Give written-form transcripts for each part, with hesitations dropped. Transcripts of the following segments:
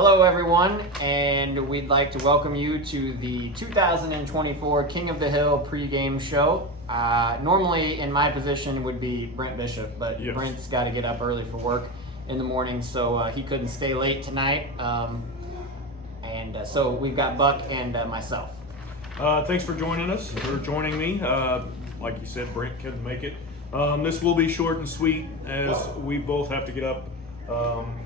Hello, everyone, and we'd like to welcome you to the 2024 King of the Hill pregame show. Normally, in my position, would be Brent Bishop, but Yes. Brent's got to get up early for work in the morning, so he couldn't stay late tonight. So we've got Buck and myself. Thanks for joining us, or joining me. Like you said, Brent couldn't make it. This will be short and sweet as we both have to get up.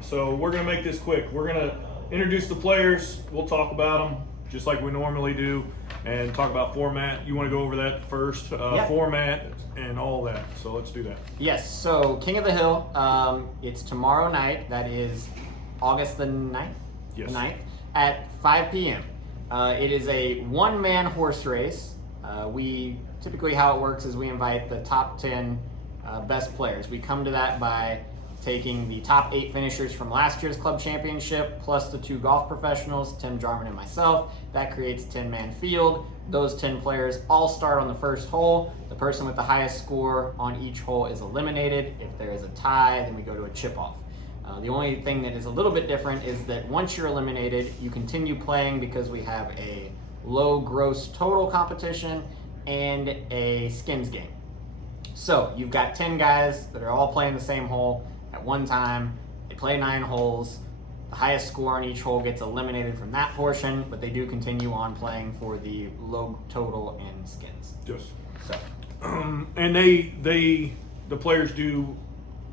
So we're going to make this quick. We're going to introduce the players. We'll talk about them just like we normally do and talk about format. You want to go over that first? Yeah. Format and all that. So let's do that. Yes, so King of the Hill, it's tomorrow night. That is August the 9th? Yes. The 9th at 5 p.m. It is a one-man horse race. We typically, how it works is we invite the top 10 best players. We come to that by taking the top 8 finishers from last year's club championship plus the 2 golf professionals, Tim Jarman and myself. That creates a 10-man field. Those 10 players all start on the first hole. The person with the highest score on each hole is eliminated. If there is a tie, then we go to a chip-off. The only thing that is a little bit different is that once you're eliminated, you continue playing because we have a low gross total competition and a skins game. So you've got 10 guys that are all playing the same hole at one time. They play 9 holes. The highest score on each hole gets eliminated from that portion, but they do continue on playing for the low total and skins. Yes. So And the players do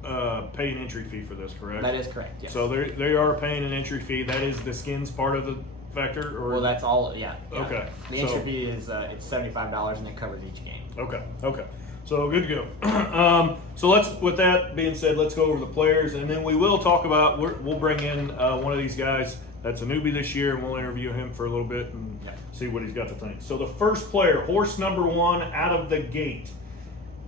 pay an entry fee for this, correct? that is correct, yes. So they are paying an entry fee. That is the skins part of the factor, or Well, that's all, yeah. Okay, The entry fee is it's $75 and it covers each game. okay. So good to go. So with that being said, let's go over the players, and then we will talk about. We'll bring in one of these guys that's a newbie this year, and we'll interview him for a little bit and see what he's got to think. So the first player, horse number 1 out of the gate,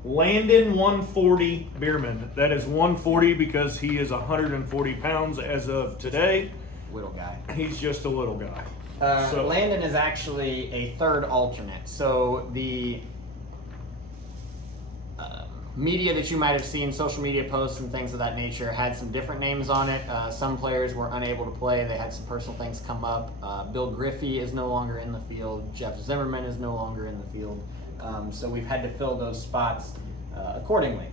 Landon 140 Bierman. That is 140 because he is 140 pounds as of today. Little guy. He's just a little guy. Landon is actually a third alternate. So the media that you might have seen, social media posts and things of that nature, had some different names on it. Some players were unable to play. They had some personal things come up. Bill Griffey is no longer in the field. Jeff Zimmerman is no longer in the field. So we've had to fill those spots accordingly.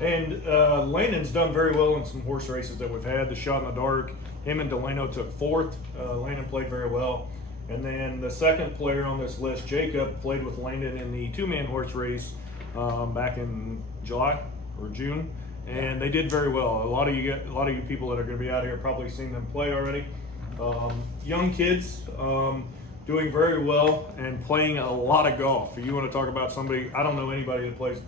And Landon's done very well in some horse races that we've had. The Shot in the Dark, him and Delano took 4th. Landon played very well. And then the second player on this list, Jacob, played with Landon in the 2-man horse race back in July or June, and they did very well. A lot of you people that are going to be out here have probably seen them play already. Young kids. Doing very well and playing a lot of golf. If you want to talk about somebody, I don't know anybody that plays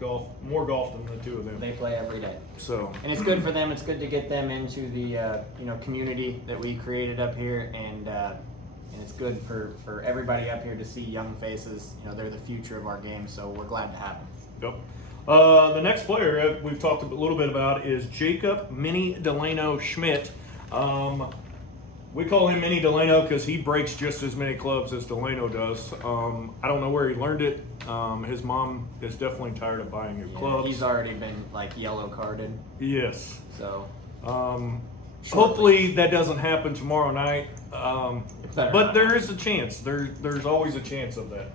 more golf than the 2 of them. They play every day. So, and it's good for them. It's good to get them into the community that we created up here, and it's good for everybody up here to see young faces. They're the future of our game, so we're glad to have them. Yep. The next player we've talked a little bit about is Jacob Mini Delano Schmidt. We call him Mini Delano because he breaks just as many clubs as Delano does. I don't know where he learned it. His mom is definitely tired of buying new clubs. He's already been yellow carded. Yes. So hopefully that doesn't happen tomorrow night. But there is a chance. There's always a chance of that.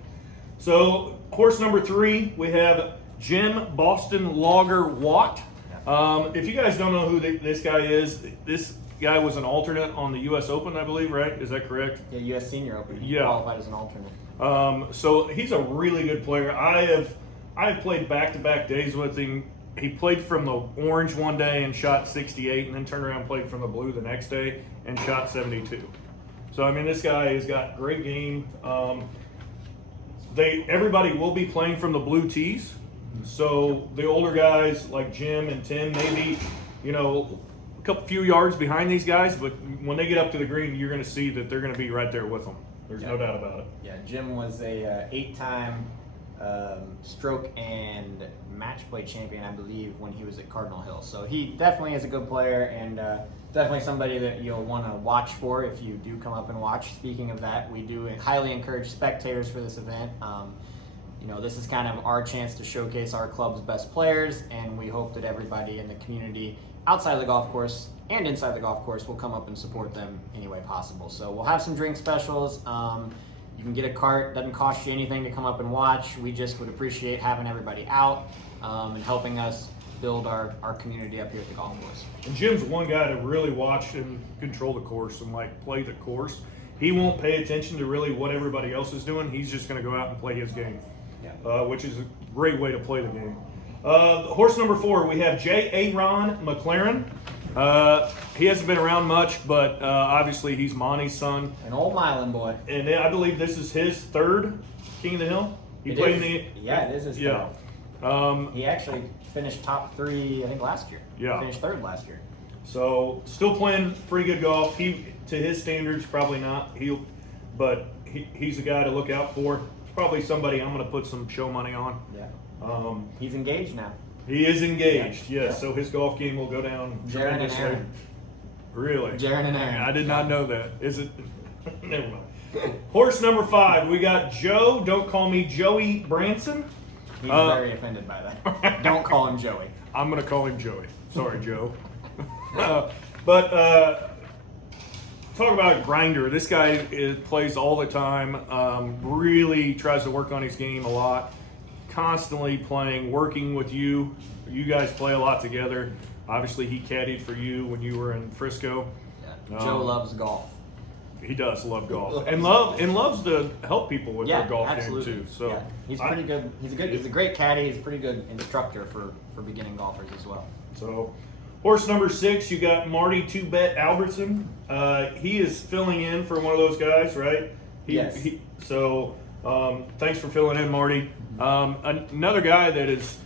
So horse number 3, we have Jim Boston Logger Watt. If you guys don't know who this guy is, this guy was an alternate on the U.S. Open, I believe, right? Is that correct? Yeah, U.S. Senior Open. He Yeah. qualified as an alternate. So he's a really good player. I have played back-to-back days with him. He played from the orange one day and shot 68, and then turned around and played from the blue the next day and shot 72. So I mean, this guy has got great game. Everybody will be playing from the blue tees. So the older guys like Jim and Tim, maybe a few yards behind these guys, but when they get up to the green, you're going to see that they're going to be right there with them. There's no doubt about it. Yeah, Jim was a 8-time stroke and match play champion, I believe, when he was at Cardinal Hill. So he definitely is a good player, and definitely somebody that you'll want to watch for if you do come up and watch. Speaking of that, we do highly encourage spectators for this event. This is kind of our chance to showcase our club's best players, and we hope that everybody in the community outside of the golf course and inside the golf course, we'll come up and support them any way possible. So we'll have some drink specials. You can get a cart. Doesn't cost you anything to come up and watch. We just would appreciate having everybody out and helping us build our community up here at the golf course. And Jim's one guy to really watch and control the course and like play the course. He won't pay attention to really what everybody else is doing. He's just going to go out and play his game, which is a great way to play the game. Horse number 4, we have J. Aaron McLaren. He hasn't been around much, but obviously he's Monty's son. An old Milan boy. And I believe this is his 3rd King of the Hill. He It played is- in the yeah, it is his yeah. He actually finished top 3, I think, last year. Yeah. Finished 3rd last year. So still playing pretty good golf. He, to his standards, probably not. But he's a guy to look out for. Probably somebody I'm going to put some show money on. Yeah. He's engaged now. He is engaged, Yeah. yes. Yeah. So his golf game will go down Jaron and tremendously. Aaron. Really? Jaron and Aaron. I did not know that. Is it? Never mind. Horse number 5, we got Joe. Don't call me Joey Branson. He's very offended by that. Don't call him Joey. I'm going to call him Joey. Sorry, Joe. But talk about a grinder. This guy plays all the time. Really tries to work on his game a lot. Constantly playing, working with you. You guys play a lot together. Obviously, he caddied for you when you were in Frisco. Yeah. Joe loves golf. He does love golf and loves to help people with their golf absolutely. game too. So yeah. He's pretty good. He's a great caddy. He's a pretty good instructor for beginning golfers as well. So, horse number 6, you got Marty 2Bet Albertson. He is filling in for one of those guys, right? Yes. Thanks for filling in, Marty. Another guy that is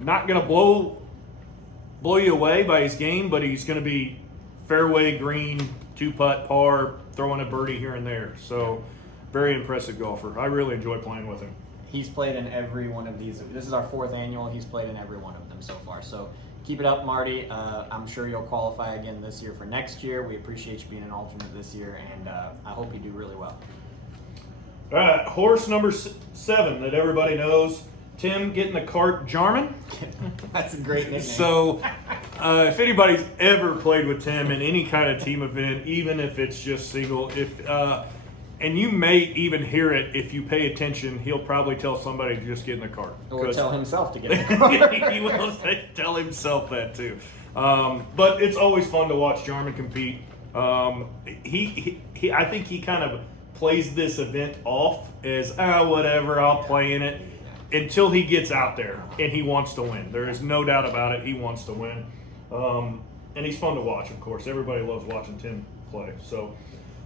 not going to blow you away by his game, but he's going to be fairway green, 2-putt par, throwing a birdie here and there. So, very impressive golfer. I really enjoy playing with him. He's played in every one of these. This is our 4th annual. He's played in every one of them so far. So keep it up, Marty. I'm sure you'll qualify again this year for next year. We appreciate you being an alternate this year, and I hope you do really well. All right, horse number 7 that everybody knows, Tim getting the cart Jarman. That's a great nickname. So, if anybody's ever played with Tim in any kind of team event, even if it's just single, and you may even hear it if you pay attention, he'll probably tell somebody to just get in the cart. Or tell himself to get in the cart. He will tell himself that too. But it's always fun to watch Jarman compete. I think he kind of plays this event off as whatever, I'll play in it, until he gets out there and he wants to win. There is no doubt about it. He wants to win, and he's fun to watch. Of course, everybody loves watching Tim play. So,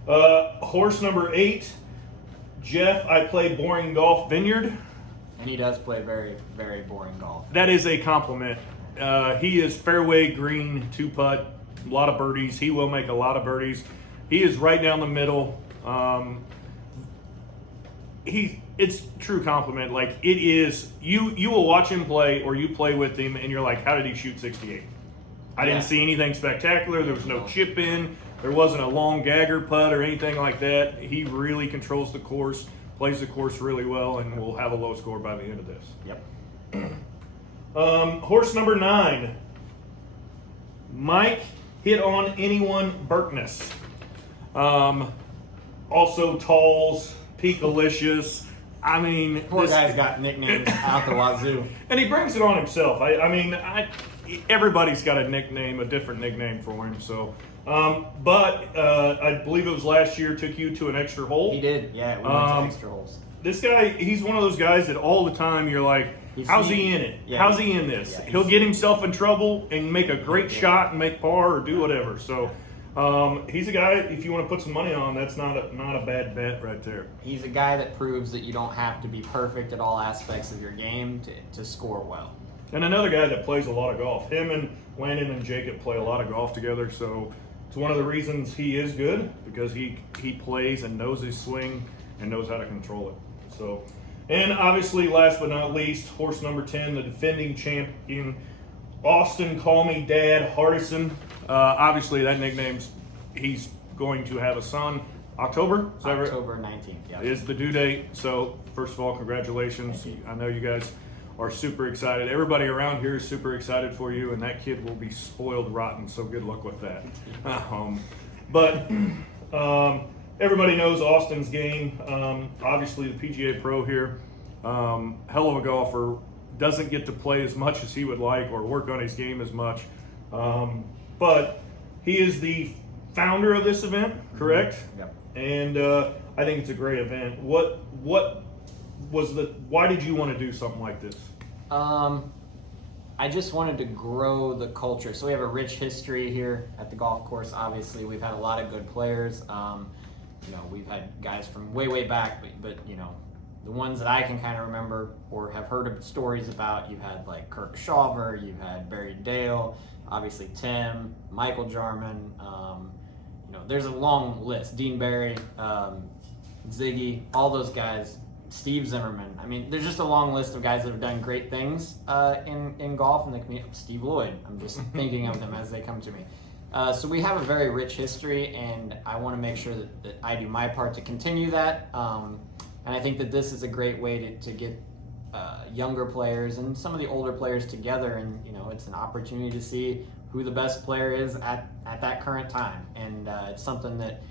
horse number 8, Jeff. I play boring golf Vineyard. And he does play very, very boring golf. That is a compliment. He is fairway green, 2-putt, a lot of birdies. He will make a lot of birdies. He is right down the middle. It's true compliment. Like it is, you will watch him play or you play with him and you're like, how did he shoot 68? I didn't see anything spectacular. There was no chip in. There wasn't a long gagger putt or anything like that. He really controls the course, plays the course really well, and will have a low score by the end of this. Yep. Horse number 9, Mike Hit On Anyone Burkness. Also Talls, Peakalicious. I mean, Poor guy's got nicknames out the wazoo. and he brings it on himself. Everybody's got a nickname, a different nickname for him. So, but I believe it was last year took you to an extra hole. He did, yeah. We went to extra holes. This guy, he's one of those guys that all the time you're like, how's he in it? Yeah. How's he in this? Yeah, He'll get himself in trouble and make a great shot and make par or do whatever. So he's a guy, if you want to put some money on, that's not a bad bet right there. He's a guy that proves that you don't have to be perfect at all aspects of your game to score well. And another guy that plays a lot of golf. Him and Landon and Jacob play a lot of golf together. So it's one of the reasons he is good, because he plays and knows his swing and knows how to control it. So, and obviously, last but not least, horse number 10, the defending champion, Austin Call Me Dad Hardison. Obviously, that nickname's, he's going to have a son. October? Is that right? October 19th, yeah. Is the due date. So, first of all, congratulations. Thank you. I know you guys are super excited. Everybody around here is super excited for you, and that kid will be spoiled rotten. So good luck with that. But everybody knows Austin's game. Obviously, the PGA Pro here, hell of a golfer. Doesn't get to play as much as he would like or work on his game as much. But he is the founder of this event, correct? Yep. And I think it's a great event. What was why did you want to do something like this? I just wanted to grow the culture. So we have a rich history here at the golf course. Obviously, we've had a lot of good players. We've had guys from way back, but the ones that I can kind of remember or have heard of stories about, you had like Kirk Shawver, you had Barry Dale, obviously Tim, Michael Jarman. There's a long list. Dean Barry, Ziggy, all those guys. Steve Zimmerman. I mean, there's just a long list of guys that have done great things in golf in the community. Steve Lloyd. I'm just thinking of them as they come to me. So we have a very rich history, and I want to make sure that I do my part to continue that. And I think that this is a great way to get younger players and some of the older players together, and it's an opportunity to see who the best player is at that current time. And it's something that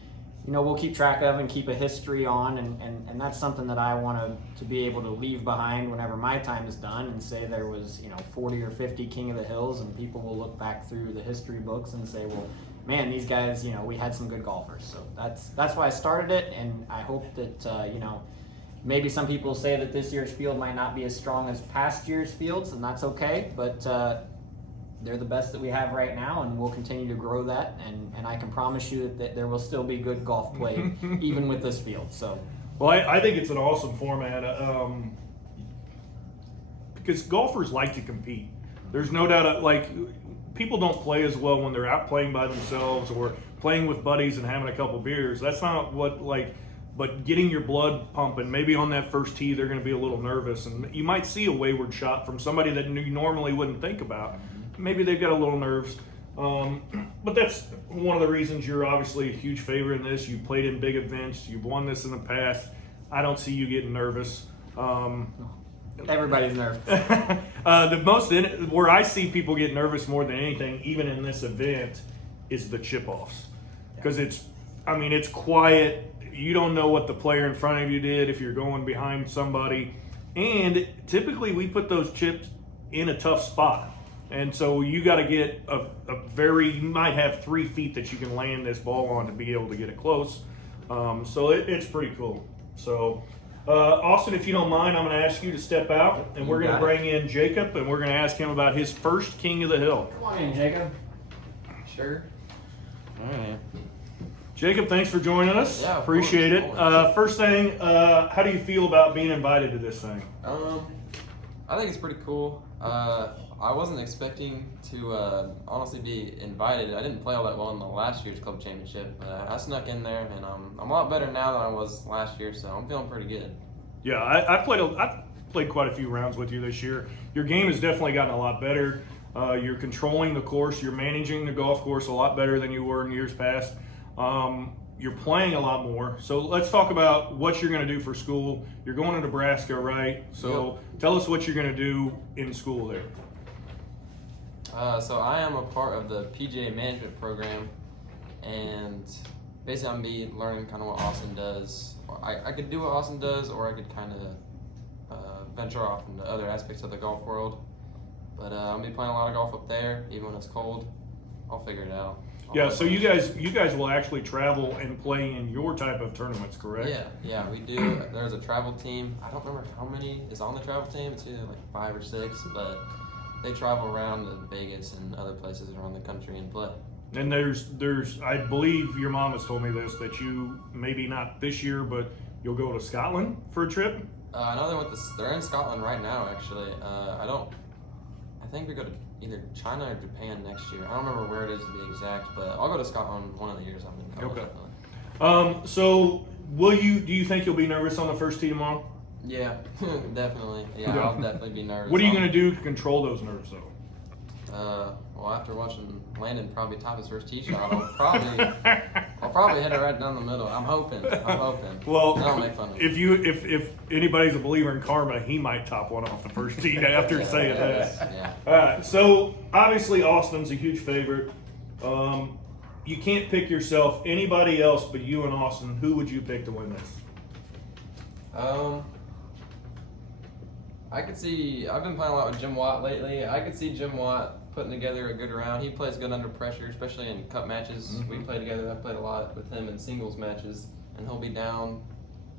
we'll keep track of and keep a history on, and that's something that I want to be able to leave behind whenever my time is done and say there was 40 or 50 King of the Hills, and people will look back through the history books and say, well, man, these guys, we had some good golfers. So that's why I started it, and I hope that maybe some people say that this year's field might not be as strong as past year's fields, and that's okay, but they're the best that we have right now, and we'll continue to grow that, and I can promise you that there will still be good golf played even with this field. So, well, I think it's an awesome format because golfers like to compete. There's no doubt, people don't play as well when they're out playing by themselves or playing with buddies and having a couple beers. That's not but getting your blood pumping, maybe on that first tee they're going to be a little nervous, and you might see a wayward shot from somebody that you normally wouldn't think about. Maybe they've got a little nerves, but that's one of the reasons you're obviously a huge favorite in this. You played in big events, you've won this in the past. I don't see you getting nervous. Everybody's nervous. Where I see people get nervous more than anything, even in this event, is the chip-offs, because it's quiet. You don't know what the player in front of you did if you're going behind somebody, and typically we put those chips in a tough spot. And so you got to get you might have 3 feet that you can land this ball on to be able to get it close. So it's pretty cool. So Austin, if you don't mind, I'm going to ask you to step out, and we're going to bring in Jacob, and we're going to ask him about his first King of the Hill. Come on in, Jacob. Sure. All right. Jacob, thanks for joining us. Yeah, appreciate it. Always. First thing, how do you feel about being invited to this thing? I think it's pretty cool. I wasn't expecting to honestly be invited. I didn't play all that well in the last year's club championship. I snuck in there, and I'm a lot better now than I was last year, so I'm feeling pretty good. Yeah, I played quite a few rounds with you this year. Your game has definitely gotten a lot better. You're controlling the course. You're managing the golf course a lot better than you were in years past. You're playing a lot more. So let's talk about what you're going to do for school. You're going to Nebraska, right? So Tell us what you're going to do in school there. So I am a part of the PGA management program, and basically I'm be learning kind of what Austin does. I could do what Austin does, or I could kind of venture off into other aspects of the golf world. But I'll be playing a lot of golf up there, even when it's cold. I'll figure it out. Yeah, so you guys will actually travel and play in your type of tournaments, correct? Yeah, we do. There's a travel team. I don't remember how many is on the travel team. It's either like 5 or 6, but they travel around to Vegas and other places around the country and play. And there's I believe your mom has told me this, that you maybe not this year, but you'll go to Scotland for a trip. I know they're in Scotland right now. Actually, I think we go to either China or Japan next year. I don't remember where it is to be exact, but I'll go to Scotland one of the years I'm in college. Okay. Definitely. So do you think you'll be nervous on the first tee tomorrow? Yeah, definitely. Yeah, I'll definitely be nervous. What are you going to do to control those nerves, though? Well, after watching Landon probably top his first tee shot, I'll I'll probably hit it right down the middle. I'm hoping. Well, That'll make fun of me. if anybody's a believer in karma, he might top one off the first tee after saying that. Yeah. All right, so obviously Austin's a huge favorite. You can't pick yourself. Anybody else but you and Austin, who would you pick to win this? I could see. I've been playing a lot with Jim Watt lately. I could see Jim Watt putting together a good round. He plays good under pressure, especially in cup matches. Mm-hmm. We play together. I've played a lot with him in singles matches, and he'll be down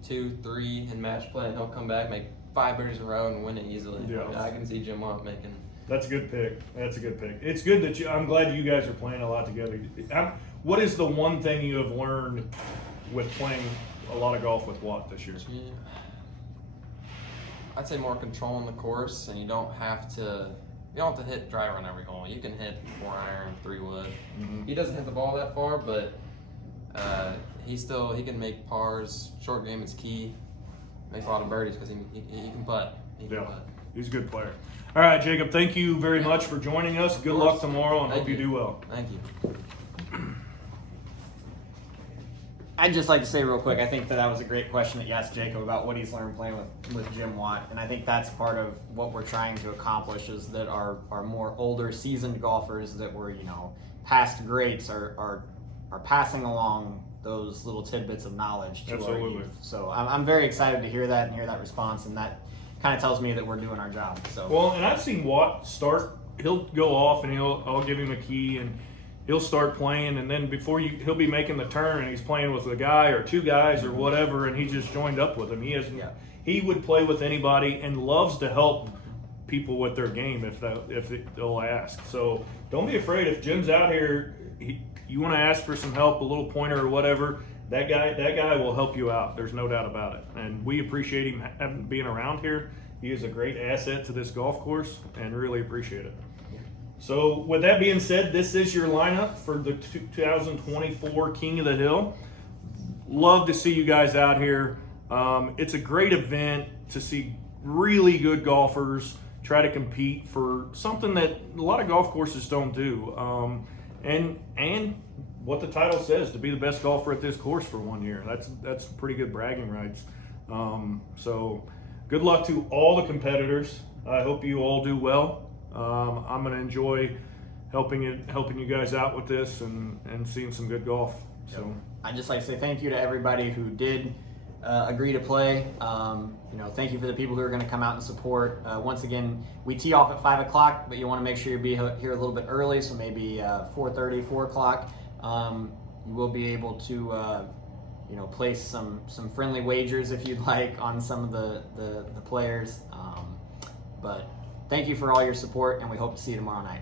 2-3 in match play, and he'll come back, make 5 birdies in a row, and win it easily. Yeah. And I can see Jim Watt making. That's a good pick. It's good that I'm glad you guys are playing a lot together. What is the one thing you have learned with playing a lot of golf with Watt this year? Yeah. I'd say more control on the course, and you don't have to hit driver on every hole. You can hit 4-iron, 3-wood. Mm-hmm. He doesn't hit the ball that far, but he can make pars. Short game is key. Makes a lot of birdies because he can putt. Yeah, he's a good player. All right, Jacob, thank you very much for joining us. Good luck tomorrow, and Thank hope you you. do well. Thank you. I'd just like to say real quick, I think that was a great question that you asked Jacob about what he's learned playing with Jim Watt. And I think that's part of what we're trying to accomplish is that our more older seasoned golfers that were, past greats are passing along those little tidbits of knowledge to our Absolutely. youth. So I'm very excited to hear that and hear that response, and that kind of tells me that we're doing our job. So Well, and I've seen Watt start. He'll go off, and I'll give him a key, and he'll start playing, and then he'll be making the turn, and he's playing with a guy or two guys or whatever, and he just joined up with him. He would play with anybody and loves to help people with their game if they'll ask. So don't be afraid if Jim's out here. You want to ask for some help, a little pointer or whatever. That guy will help you out. There's no doubt about it. And we appreciate him being around here. He is a great asset to this golf course, and really appreciate it. So with that being said, this is your lineup for the 2024 King of the Hill. Love to see you guys out here. It's a great event to see really good golfers try to compete for something that a lot of golf courses don't do. And what the title says, to be the best golfer at this course for 1 year. That's pretty good bragging rights. So good luck to all the competitors. I hope you all do well. I'm going to enjoy helping you guys out with this and seeing some good golf. So I'd just like to say thank you to everybody who did agree to play. Thank you for the people who are going to come out and support. Once again, we tee off at 5 o'clock, but you want to make sure you be here a little bit early, so maybe 4:30, 4 o'clock. You will be able to place some friendly wagers if you'd like on some of the players. But thank you for all your support, and we hope to see you tomorrow night.